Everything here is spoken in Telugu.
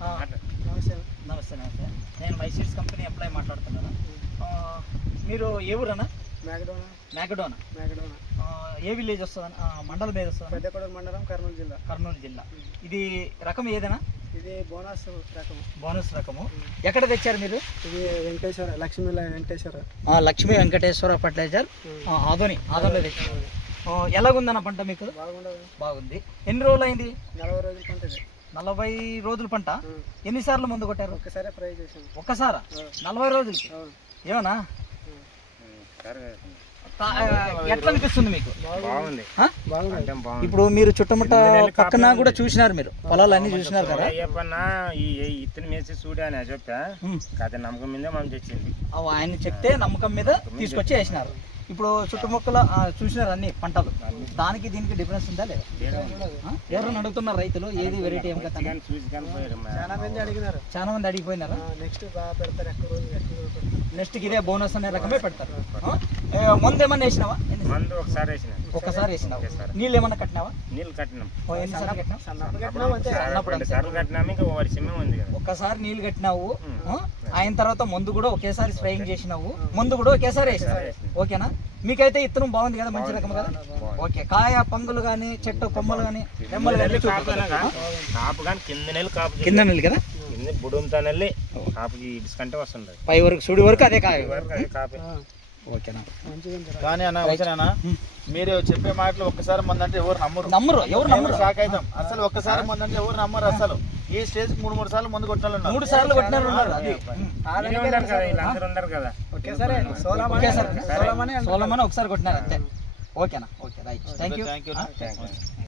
నమస్తే నమస్తే. నేను మై సీడ్స్ కంపెనీ ఎంప్లాయీ మాట్లాడుతున్నాను. మీరు ఏ ఊరన్నా? మ్యాగడోనా. ఏ విలేజ్ వస్తుందని మండలం ఏది వస్తుంది? పెద్దకొడూరు మండలం, కర్నూలు జిల్లా. ఇది రకం ఏదైనా? ఇది బోనస్ రకము. ఎక్కడ తెచ్చారు మీరు? ఇది వెంకటేశ్వర లక్ష్మీ వెంకటేశ్వర ఫర్టిలైజర్ ఆదోనిలో తెచ్చారు. ఎలాగుందన్న పంట మీకు? బాగుంది. ఎన్ని రోజులు అయింది? 40 రోజుల పంట. 40 రోజుల పంట. ఎన్నిసార్లు మందు కొట్టారు? ఒక్కసారి ఫ్రై చేసాం. ఒక్కసారా? 40 రోజులకి ఏమన్నా ఎట్లా అనిపిస్తుంది మీకు? ఇప్పుడు మీరు చుట్టముట్ట పక్కన కూడా చూసినారు, మీరు పొలాలు అన్ని చూసినారు కదా. నమ్మకం మీద మనం తెచ్చింది. ఆయన చెప్తే నమ్మకం మీద తీసుకొచ్చి వేసినారు. ఇప్పుడు చుట్టుముక్కల చూసినారు అన్ని పంటలు, దానికి దీనికి డిఫరెన్స్ ఉందా లేదా? ఎవరైనా అడుగుతున్నారు రైతులు ఏది వెరైటీ ఏం కదా? చాలా మంది అడిగిపోయినారా? నెక్స్ట్ ఇదే బోనస్ అనే రకమే పెడతారు. మందు ఏమన్నా వేసినావా? ఒకసారి వేసినావు. నీళ్ళు ఏమన్నా కట్టినావా? నీళ్ళు కట్టినాం. ఒక్కసారి నీళ్ళు కట్టినావు. అయిన తర్వాత మందు కూడా ఒకేసారి స్ప్రేయింగ్ చేసినావు, మందు కూడా ఒకేసారి వేసినావు. ఓకేనా? మీకైతే ఇత్తనం బాగుంది కదా, మంచి రకం కదా. ఓకే. కాయ పంగులు కానీ, చెట్టు కొమ్మలు కానీ, రెమ్మలు కానీ కింద నెల్లి కదా, పై వరకు సుడి వరకు అదే కాయ. ఓకేనా? కానీ అన్న మీరు చెప్పే మాటలు ఒక్కసారి మందంటే ఎవరు నమ్మరు. షాక్ అవుతాం అసలు. ఒక్కసారి మందంటే ఎవరు నమ్మరు అసలు. ఈ స్టేజ్ 3 సార్లు మందు కొట్టినారు. 3 సార్లు కొట్టినారు. సోలమని ఒకసారి కొట్టినారు అంతే. ఓకేనా? Okay, right. Thank you.